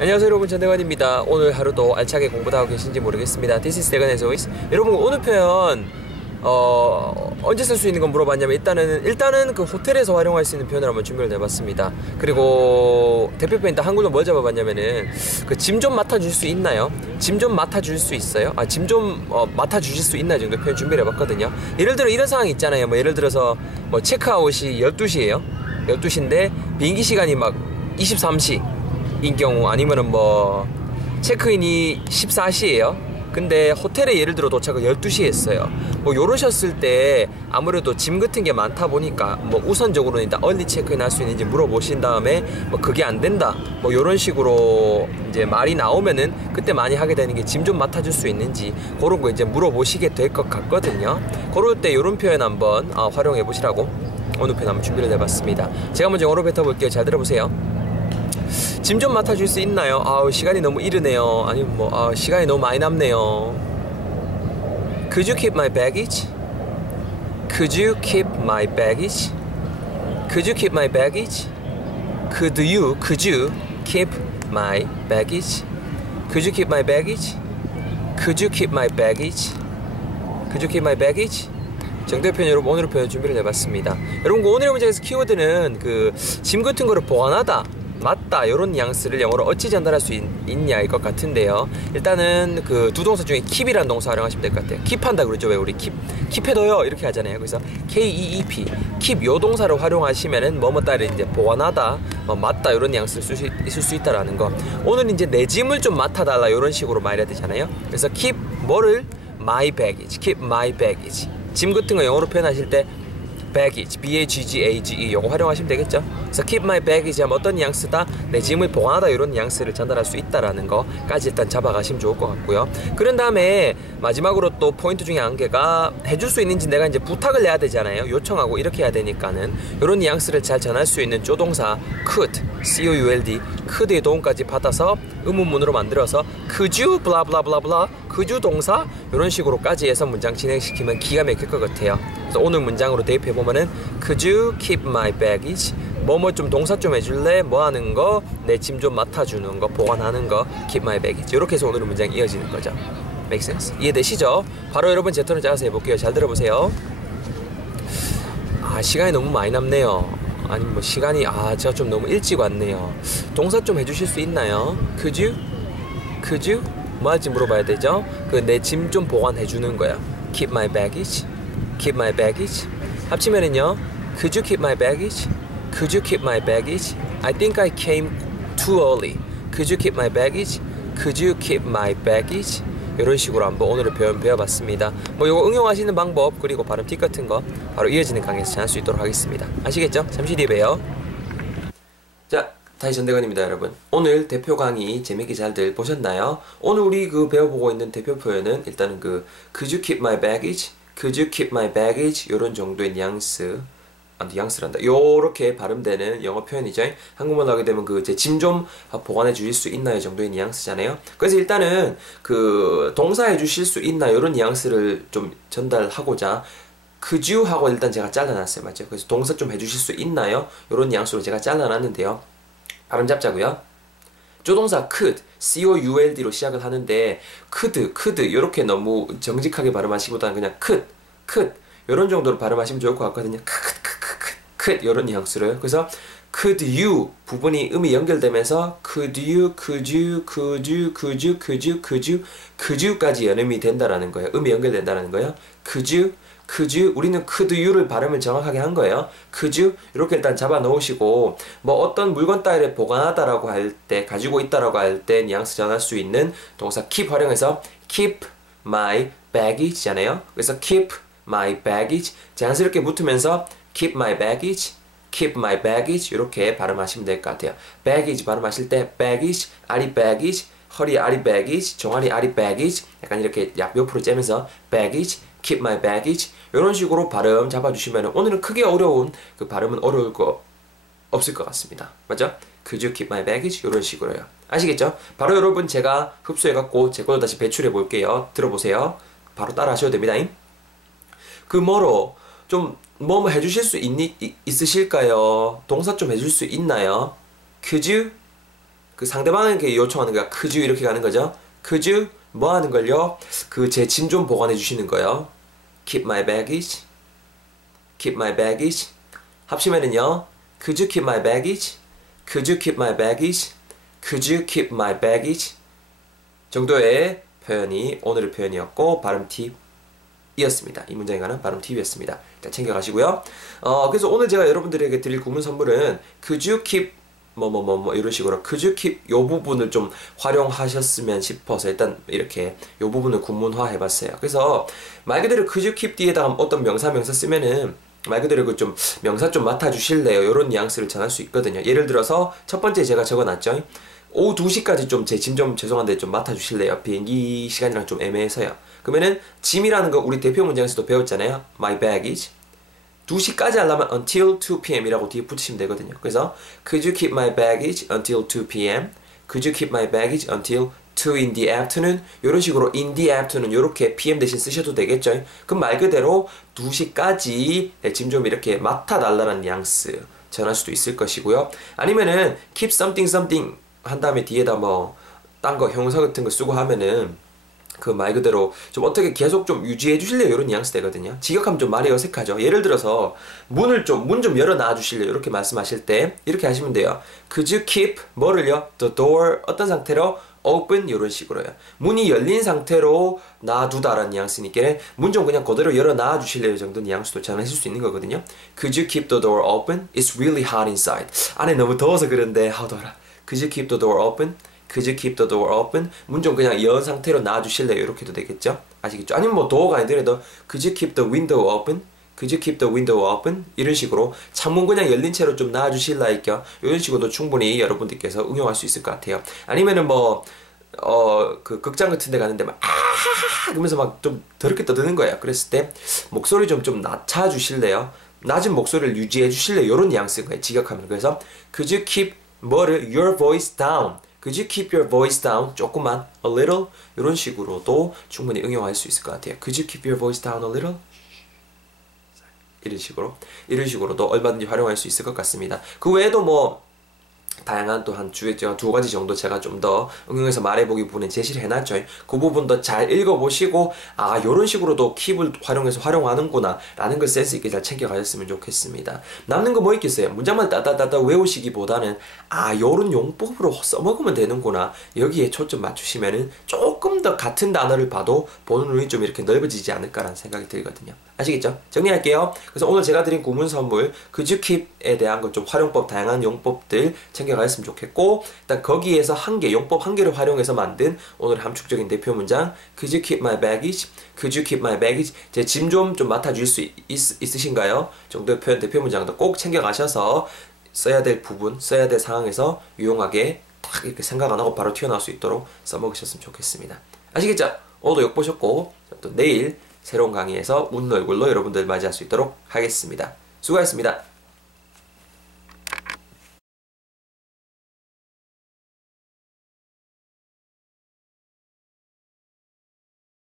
안녕하세요 여러분, 전대관입니다. 오늘 하루도 알차게 공부도 하고 계신지 모르겠습니다. This is 대건 as always. 여러분, 오늘 표현 언제 쓸 수 있는 건 물어봤냐면 일단은 그 호텔에서 활용할 수 있는 표현을 한번 준비를 해봤습니다. 그리고 대표 표현 일단 한글로 뭘 잡아봤냐면은 그 짐 좀 맡아줄 수 있나요? 짐 좀 맡아줄 수 있어요? 짐 좀 맡아주실 수 있나 정도 표현 준비를 해봤거든요. 예를 들어 이런 상황이 있잖아요. 뭐 예를 들어서 뭐 체크아웃이 12시에요 12시인데 비행기 시간이 막 23시 인 경우, 아니면은 뭐 체크인이 14시에요 근데 호텔에 예를 들어 도착을 12시에 했어요. 뭐 요러셨을 때 아무래도 짐 같은 게 많다 보니까 뭐 우선적으로는 일단 얼리 체크인 할 수 있는지 물어보신 다음에 뭐 그게 안 된다 뭐 요런 식으로 이제 말이 나오면은 그때 많이 하게 되는 게 짐 좀 맡아줄 수 있는지 그런 거 이제 물어보시게 될 것 같거든요. 그럴 때 요런 표현 한번 활용해 보시라고 오늘 표현 한번 준비를 해봤습니다. 제가 먼저 영어로 뱉어볼게요. 잘 들어보세요. 짐 좀 맡아줄 수 있나요? 시간이 너무 이르네요. 아니면 뭐 시간이 너무 많이 남네요. Could you keep my baggage? Could you keep my baggage? Could you keep my baggage? Could you keep my baggage? Could you keep my baggage? Could you keep my baggage? Could you keep my baggage? 정답 표현 여러분, 오늘의 표현 준비를 해봤습니다. 여러분, 오늘의 문장에서 키워드는 그 짐 같은 거를 보관하다, 맞다, 요런 뉘앙스를 영어로 어찌 전달할 수 있냐일 것 같은데요. 일단은 그 두 동사 중에 keep이라는 동사 활용하시면 될 것 같아요. keep한다 그러죠. 왜 우리 keep해둬요 이렇게 하잖아요. 그래서 keep, keep 요 동사를 활용하시면은 뭐뭐 따를 이제 보관하다, 맞다 요런 뉘앙스를 있을 수 있다라는 거. 오늘 이제 내 짐을 좀 맡아달라 요런 식으로 말해야 되잖아요. 그래서 keep 뭐를 my baggage, keep my baggage. 짐 같은 거 영어로 표현하실 때 baggage, B-A-G-G-A-G-E 요거 활용하시면 되겠죠. 그래서 keep my baggage 하면 어떤 뉘앙스다? 내 짐을 보관하다 이런 뉘앙스를 전달할 수 있다라는 거까지 일단 잡아가시면 좋을 것 같고요. 그런 다음에 마지막으로 또 포인트 중에 한 개가 해줄 수 있는지 내가 이제 부탁을 해야 되잖아요. 요청하고 이렇게 해야 되니까는 이런 뉘앙스를 잘 전할 수 있는 조동사 could, C-O-U-L-D, could의 도움까지 받아서 의문문으로 만들어서 could you blah blah blah blah, could you 동사 이런 식으로까지 해서 문장 진행시키면 기가 막힐 것 같아요. 그래서 오늘 문장으로 대입해보면은 Could you keep my baggage? 뭐뭐 좀 동사 좀 해줄래? 뭐 하는 거? 내 짐 좀 맡아주는 거, 보관하는 거, keep my baggage. 이렇게 해서 오늘의 문장이 이어지는 거죠. Make sense? 이해되시죠? 바로 여러분 제 턴을 짜서 해볼게요. 잘 들어보세요. 시간이 너무 많이 남네요. 아니 뭐 시간이 제가 좀 너무 일찍 왔네요. 동사 좀 해주실 수 있나요? Could you? Could you? 뭐 할지 물어봐야 되죠? 그 내 짐 좀 보관해주는 거야. Keep my baggage. Keep my baggage. 합치면은요, Could you keep my baggage? Could you keep my baggage? I think I came too early. Could you keep my baggage? Could you keep my baggage? 이런 식으로 한번 오늘의 표현 배워봤습니다. 뭐 이거 응용하시는 방법 그리고 발음 팁 같은 거 바로 이어지는 강의에서 전할 수 있도록 하겠습니다. 아시겠죠? 잠시 뒤에 봬요. 자, 다시 전대건입니다. 여러분, 오늘 대표 강의 재밌게 잘들 보셨나요? 오늘 우리 그 배워보고 있는 대표 표현은 일단은 그 Could you keep my baggage? Could you keep my baggage? 요런 정도의 뉘앙스란다. 요렇게 발음되는 영어 표현이죠. 한국말로 하게 되면 그 제 짐 좀 보관해 주실 수 있나요? 정도의 뉘앙스잖아요. 그래서 일단은 그 동사해 주실 수 있나 요런 뉘앙스를 좀 전달하고자 Could you 하고 일단 제가 잘라놨어요. 맞죠? 그래서 동사 좀 해주실 수 있나요? 요런 뉘앙스로 제가 잘라놨는데요. 발음 잡자고요. 조동사 could, C-O-U-L-D로 시작을 하는데 could 요렇게 너무 정직하게 발음하시기보다는 그냥 could 요런 정도로 발음하시면 좋을 것 같거든요. could 요런 뉘앙스로요. 그래서 could you 부분이 음이 연결되면서 could you까지 연음이 된다라는 거예요. 음이 연결된다라는 거예요. could you 우리는 could you를 발음을 정확하게 한 거예요. could you 이렇게 일단 잡아 놓으시고 뭐 어떤 물건 따위를 보관하다라고 할 때, 가지고 있다라고 할 때 뉘앙스 전할 수 있는 동사 keep 활용해서 keep my baggage잖아요. 그래서 keep my baggage 자연스럽게 붙으면서 keep my baggage 이렇게 발음하시면 될 것 같아요. baggage 발음하실 때 baggage, 아리 baggage, 허리 아리 baggage, 종아리 아리 baggage 약간 이렇게 옆으로 째면서 baggage, keep my baggage 이런 식으로 발음 잡아주시면 오늘은 크게 어려운 그 발음은 어려울 거 없을 것 같습니다. 맞죠? Could you keep my baggage? 이런 식으로요. 아시겠죠? 바로 여러분 제가 흡수해갖고 제 걸로 다시 배출해 볼게요. 들어보세요. 바로 따라 하셔도 됩니다. 그 뭐로 좀 뭐뭐 해주실 수 있으실까요? 동사 좀 해줄 수 있나요? Could you? 그 상대방에게 요청하는 거야. could you 이렇게 가는 거죠. could you 뭐 하는 걸요? 그 제 짐 좀 보관해 주시는 거예요. keep my baggage. keep my baggage. 합치면은요. could you keep my baggage? could you keep my baggage? could you keep my baggage? 정도의 표현이 오늘의 표현이었고 발음 팁이었습니다. 이 문장에 관한 발음 팁이었습니다. 일단 챙겨가시고요. 그래서 오늘 제가 여러분들에게 드릴 구문 선물은 could you keep 이런 식으로 could you keep 요 부분을 좀 활용하셨으면 싶어서 일단 이렇게 요 부분을 구문화 해봤어요. 그래서 말 그대로 could you keep 뒤에다가 어떤 명사 쓰면은 말 그대로 그 좀 명사 좀 맡아주실래요? 이런 뉘앙스를 전할 수 있거든요. 예를 들어서 첫 번째 제가 적어놨죠. 오후 2시까지 좀 제 짐 좀 죄송한데 좀 맡아주실래요? 비행기 시간이랑 좀 애매해서요. 그러면은 짐이라는 거 우리 대표 문장에서도 배웠잖아요. My baggage. 2시까지 하려면 until 2 p.m. 이라고 뒤에 붙이시면 되거든요. 그래서 could you keep my baggage until 2 p.m. Could you keep my baggage until 2 in the afternoon? 이런 식으로 in the afternoon 이렇게 PM 대신 쓰셔도 되겠죠. 그럼 말 그대로 2시까지 짐 좀 이렇게 맡아달라는 뉘앙스 전할 수도 있을 것이고요. 아니면은 keep something 한 다음에 뒤에다 뭐 딴 거 형용사 같은 거 쓰고 하면은 그 말 그대로 좀 어떻게 계속 좀 유지해 주실래요? 이런 뉘앙스 되거든요. 직역하면 좀 말이 어색하죠. 예를 들어서 문 좀 열어 놔 주실래요? 이렇게 말씀하실 때 이렇게 하시면 돼요. Could you keep 뭐를요? The door 어떤 상태로? open 이런 식으로요. 문이 열린 상태로 놔두다라는 뉘앙스니까 문 좀 그냥 그대로 열어 놔 주실래요? 정도 뉘앙스도 전하실 수 있는 거거든요. Could you keep the door open? It's really hot inside. 안에 너무 더워서 그런데 더워라. Could you keep the door open? Could you keep the door open? 문 좀 그냥 연 상태로 놔주실래요? 이렇게도 되겠죠? 아시겠죠? 아니면 뭐 도어가 아니더라도 Could you keep the window open? Could you keep the window open? 이런 식으로 창문 그냥 열린 채로 좀 놔주실라이겨? 이런 식으로도 충분히 여러분들께서 응용할 수 있을 것 같아요. 아니면은 그 극장 같은 데 가는데 막 그러면서 막 좀 더럽게 떠드는 거예요. 그랬을 때 목소리 좀 낮춰주실래요? 낮은 목소리를 유지해 주실래요? 이런 뉘앙스인 거예요. 직역하면. 그래서 Could you keep your voice down? Could you keep your voice down? 조금만, a little? 이런 식으로도 충분히 응용할 수 있을 것 같아요. Could you keep your voice down a little? 이런 식으로도 얼마든지 활용할 수 있을 것 같습니다. 그 외에도 뭐 다양한 또 한 주에 두 가지 정도 제가 좀 더 응용해서 말해보기 부분에 제시를 해놨죠. 그 부분도 잘 읽어보시고 요런 식으로도 킵을 활용해서 활용하는구나 라는 걸 센스 있게 잘 챙겨가셨으면 좋겠습니다. 남는 거 뭐 있겠어요? 문장만 따따따따 외우시기보다는 요런 용법으로 써먹으면 되는구나 여기에 초점 맞추시면은 조금 더 같은 단어를 봐도 보는 눈이 좀 이렇게 넓어지지 않을까라는 생각이 들거든요. 아시겠죠? 정리할게요. 그래서 오늘 제가 드린 구문 선물 Could you keep에 대한 것 좀 활용법 다양한 용법들 챙겨가셨으면 좋겠고 일단 거기에서 용법 한 개를 활용해서 만든 오늘 함축적인 대표 문장 Could you keep my baggage? Could you keep my baggage? 제 짐 좀 맡아줄 수 있으신가요? 정도의 표현 대표 문장도 꼭 챙겨가셔서 써야 될 부분, 써야 될 상황에서 유용하게 딱 이렇게 생각 안 하고 바로 튀어나올 수 있도록 써먹으셨으면 좋겠습니다. 아시겠죠? 오늘도 욕 보셨고 또 내일 새로운 강의에서 웃는 얼굴로 여러분들 맞이할 수 있도록 하겠습니다. 수고하셨습니다.